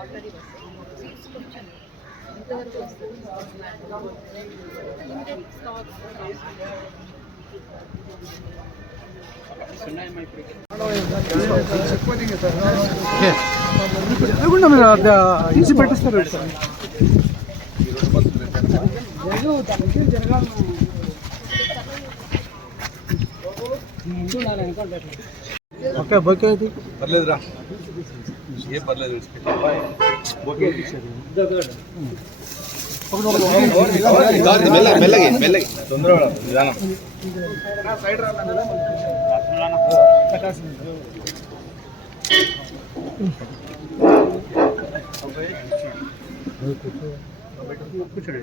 Bus seats కొంచెం ఇంతవరకు వస్తుంది లిమిటెడ్ స్టాక్ లేకుండా మీరు అక్కడ ఈజీ పెట్టిస్తారు సార్ ఓకే ఓకే అది పర్లేదురా. ఏం పర్లేదు మెల్లగి మెల్లగి తొందరగా నిదానం. కూర్చోండి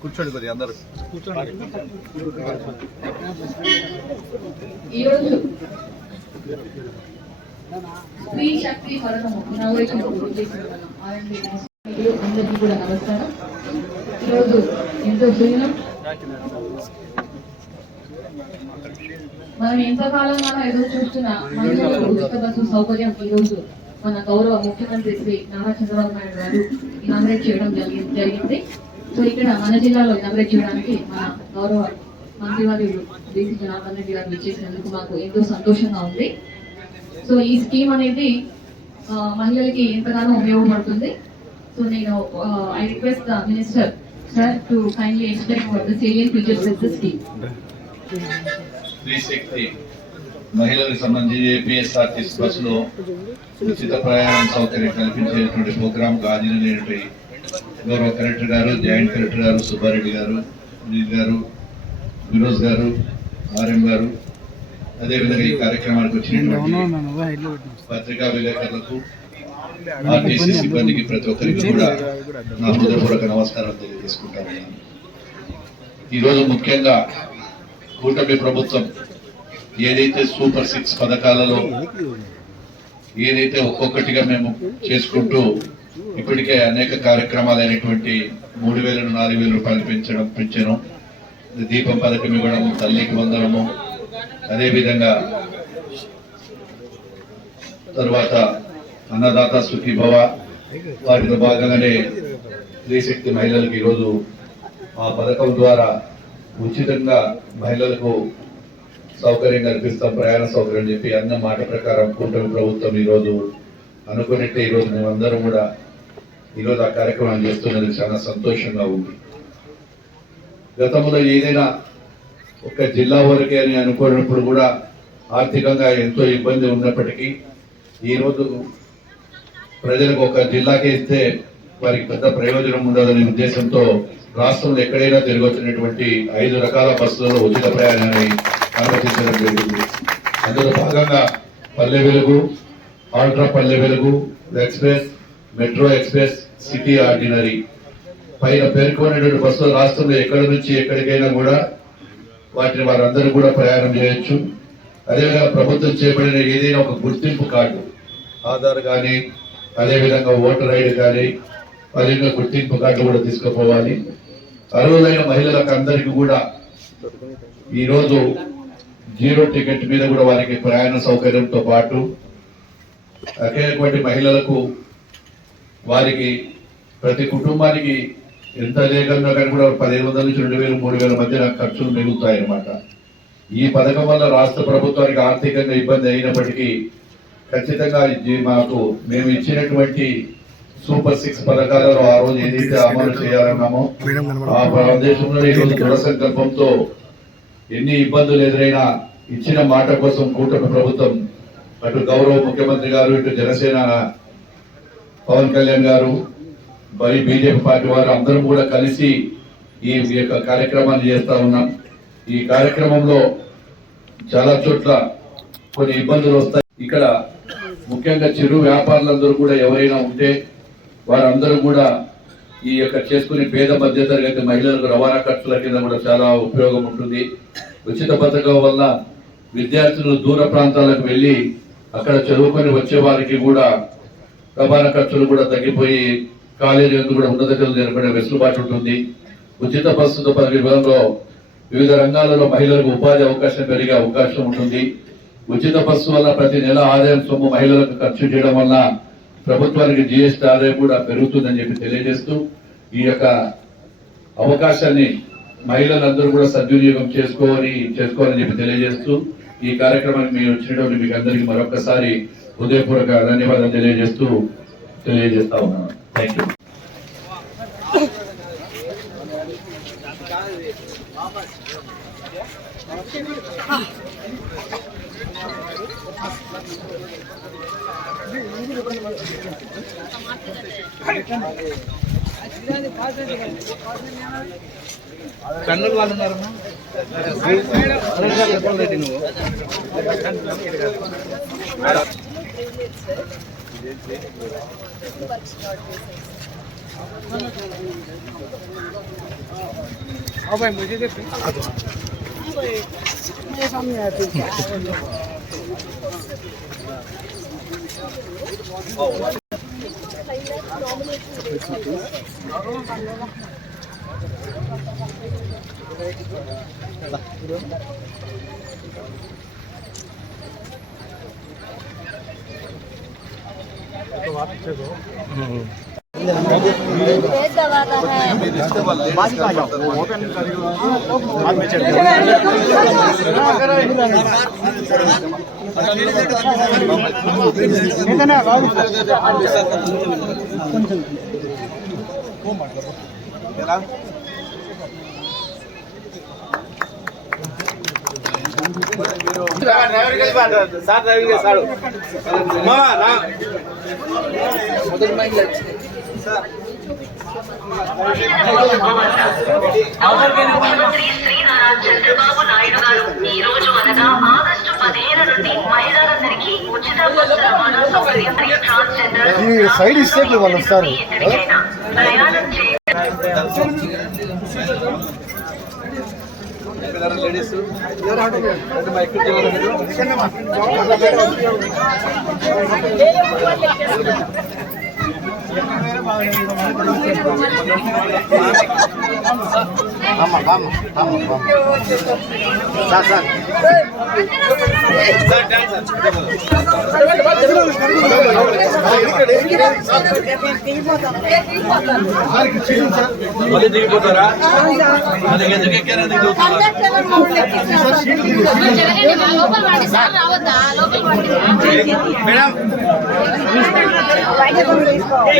కూర్చోండి కొద్దిగా అందరు. ఈరోజు స్త్రీ శక్తి పథకము ఇనాగరేషన్ అందరికీ కూడా నమస్కారం. ఈరోజు ఎంతో శూన్యం. మనం ఎంతకాలం మనం ఎదురు చూస్తున్న మహిళలకు ఉచిత బస్సు సౌకర్యం ఈరోజు మన గౌరవ ముఖ్యమంత్రి శ్రీ నారా చంద్రబాబు నాయుడు గారు ఇనాగ్రేట్ చేయడం జరిగింది జరిగింది. సో ఇక్కడ మన జిల్లాలో ఇనాగ్రేట్ చేయడానికి మన గౌరవ మంత్రివర్యులు బీసీ జనార్దన్ రెడ్డి గారు ఇచ్చేసినందుకు మాకు ఎంతో సంతోషంగా ఉంది. సో ఈ స్కీమ్ అనేది మహిళలకి ఎంతగానో ఉపయోగపడుతుంది. సో నేను I request the minister sir to kindly explain the salient features of the scheme మహిళలకు సంబంధించి ఏపీఎస్ఆర్టీసీ బస్సులో ఉచిత ప్రయాణ సౌకర్యం కల్పించేటువంటి ప్రోగ్రాం హాజరైనటువంటి గౌరవ కలెక్టర్ గారు జాయింట్ కలెక్టర్ గారు సుబ్బారెడ్డి గారు అనిల్ గారు ఫిరోజ్ గారు ఆర్ఎం గారు. అదేవిధంగా ఈ కార్యక్రమానికి వచ్చినటువంటి పత్రికా విలేకరులకు ఆర్టీసీ సిబ్బందికి ప్రతి ఒక్కరికి కూడా నా హృదయపూర్వక నమస్కారం తెలియజేసుకుంటాను. ఈరోజు ముఖ్యంగా కూటమి ప్రభుత్వం ఏదైతే సూపర్ సిక్స్ పథకాలలో ఏదైతే ఒక్కొక్కటిగా మేము చేసుకుంటూ ఇప్పటికే అనేక కార్యక్రమాలైనటువంటి మూడు వేలను నాలుగు వేల రూపాయలు పెంచడం పెంచడం దీపం పథకం ఇవ్వడం తల్లికి వందడము అదేవిధంగా తర్వాత అన్నదాత సుఖీ భవ వాటిలో భాగంగానే స్త్రీశక్తి మహిళలకు ఈరోజు ఆ పథకం ద్వారా ఉచితంగా మహిళలకు సౌకర్యం కల్పిస్తాం ప్రయాణ సౌకర్యం చెప్పి అన్న మాట ప్రకారం కూటమి ప్రభుత్వం ఈరోజు అనుకున్నట్టే ఈరోజు మేమందరం కూడా ఈరోజు ఆ కార్యక్రమం చేస్తున్నది చాలా సంతోషంగా ఉంది. గతంలో ఏదైనా ఒక జిల్లా వరకే అని అనుకున్నప్పుడు కూడా ఆర్థికంగా ఎంతో ఇబ్బంది ఉన్నప్పటికీ ఈరోజు ప్రజలకు ఒక జిల్లాకే ఇస్తే వారికి పెద్ద ప్రయోజనం ఉండదనే ఉద్దేశంతో రాష్ట్రంలో ఎక్కడైనా తిరగొచ్చినటువంటి ఐదు రకాల బస్సులలో ఉచిత ప్రయాణాన్ని ఆలోచించడం జరిగింది. అందులో భాగంగా Palle Velugu ultra Palle Velugu express metro express city ordinary. పైన పేర్కొనేటువంటి బస్సులు రాష్ట్రంలో ఎక్కడి నుంచి ఎక్కడికైనా కూడా వాటిని వారందరూ కూడా ప్రయాణం చేయొచ్చు. అదేవిధంగా ప్రభుత్వం చేపడిన ఏదైనా ఒక గుర్తింపు కార్డు ఆధార్ కానీ అదేవిధంగా ఓటర్ ఐడి కానీ అదేవిధంగా గుర్తింపు కార్డు కూడా తీసుకుపోవాలి. అర్హులైన మహిళలకు అందరికీ కూడా ఈరోజు జీరో టికెట్ మీద కూడా వారికి ప్రయాణ సౌకర్యంతో పాటు అకేటువంటి మహిళలకు వారికి ప్రతి కుటుంబానికి ఎంత లేకుండా కానీ కూడా పదిహేను వందల నుంచి రెండు వేలు మూడు వేల మధ్య ఖర్చులు మిగులుతాయి అన్నమాట ఈ పథకం వల్ల రాష్ట్ర ప్రభుత్వానికి ఆర్థికంగా ఇబ్బంది అయినప్పటికీ ఖచ్చితంగా మాకు మేము ఇచ్చినటువంటి సూపర్ సిక్స్ పథకాలలో ఆ రోజు ఏదైతే అమలు చేయాలన్నామో ఆ ప్రదేశంలో ఈరోజు దృఢ సంకల్పంతో ఎన్ని ఇబ్బందులు ఎదురైనా ఇచ్చిన మాట కోసం కూటమి ప్రభుత్వం అటు గౌరవ ముఖ్యమంత్రి గారు ఇటు జనసేన పవన్ కళ్యాణ్ గారు మరి బీజేపీ పార్టీ వారు అందరం కూడా కలిసి ఈ యొక్క కార్యక్రమాన్ని చేస్తా ఉన్నాం. ఈ కార్యక్రమంలో చాలా చోట్ల కొన్ని ఇబ్బందులు వస్తాయి. ఇక్కడ ముఖ్యంగా చిరు వ్యాపారులందరూ కూడా ఎవరైనా ఉంటే వారందరూ కూడా ఈ యొక్క చేసుకునే పేద మధ్యతరగతి మహిళలకు రవాణా ఖర్చుల కింద కూడా చాలా ఉపయోగం ఉంటుంది. ఉచిత పథకం వల్ల విద్యార్థులు దూర ప్రాంతాలకు వెళ్ళి అక్కడ చదువుకొని వచ్చే వారికి కూడా రవాణా ఖర్చులు కూడా తగ్గిపోయి కాలేజీ కూడా ఉన్నత చదువులు నేర్పడే వెసులుబాటు ఉంటుంది. ఉచిత బస్సుతో పరిగణలో వివిధ రంగాలలో మహిళలకు ఉపాధి అవకాశం పెరిగే అవకాశం ఉంటుంది. ఉచిత బస్సు వల్ల ప్రతి నెల ఆదాయం సొమ్ము మహిళలకు ఖర్చు చేయడం వల్ల ప్రభుత్వానికి జిఎస్టీ ఆదాయం కూడా పెరుగుతుందని చెప్పి తెలియజేస్తూ ఈ యొక్క అవకాశాన్ని మహిళలందరూ కూడా సద్వినియోగం చేసుకోవాలి చేసుకోవాలని చెప్పి తెలియజేస్తూ ఈ కార్యక్రమానికి మీరు వచ్చినటువంటి మీకు అందరికీ మరొకసారి హృదయపూర్వక ధన్యవాదాలు తెలియజేస్తూ తెలియజేస్తా ఉన్నాను. థ్యాంక్ యూ కన్నులు వాళ్ళు ఉన్నారమ్మా हाँ भाई मुझे दे मेरे सामने आया तू ये दवा का है बाकी का जाओ ओपन कर दो बाद में चल जाओ ये देना गाओ को मार दो चला ముఖ్యమంత్రి చంద్రబాబు నాయుడు గారు ఈ రోజు అనగా ఆగస్టు పదిహేను నుండి మహిళలందరికీ ఉచిత బస్సు రవాణా సౌకర్యం ట్రాన్స్జెండర్ సైడ్ ఇస్తే వాళ్ళు వస్తారు. ಕಾರ್ನೋ ಮೈಕ್ರೋಚೆನ್ನಾ మళ్ళీ దిగిపోతారా అది ఎందుకు ఎక్కారా దిగుతున్నారు లోపల వాడి సార్ రావద్దా లోపల వాడి madam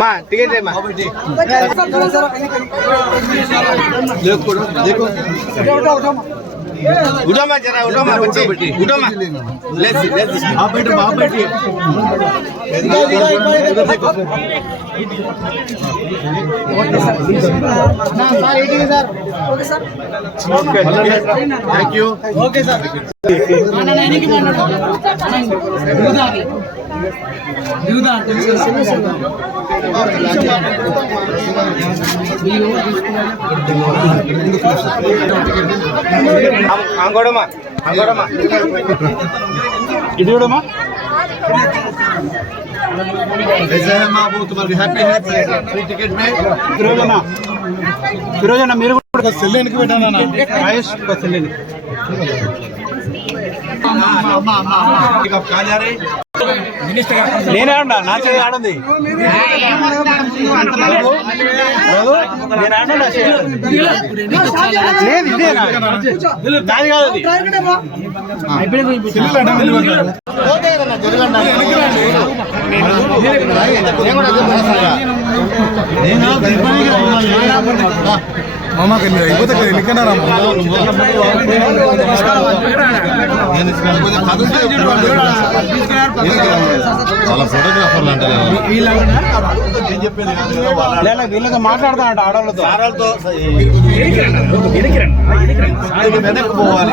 మా టికెట్ మా. ఉడమా జరా ఉడమా బచ్చి ఉడమా. లెస్ లెస్ ఆ బైట్ ఆ byte okay sir okay sir. అంగోడమ్మా అంగోడమ్మా ఇది మీరు కూడా సెల్ ఎనికి పెట్టానా? సెల్ నేనే ఆడ నా చేయి ఆడంది. లేదు ఇదే నా. నాది కాదు అయిపోతే వాళ్ళ ఫోటోగ్రాఫర్లు అంటే వీళ్ళతో మాట్లాడతా అంట ఆడవాళ్ళతో వెనక్కి పోవాలి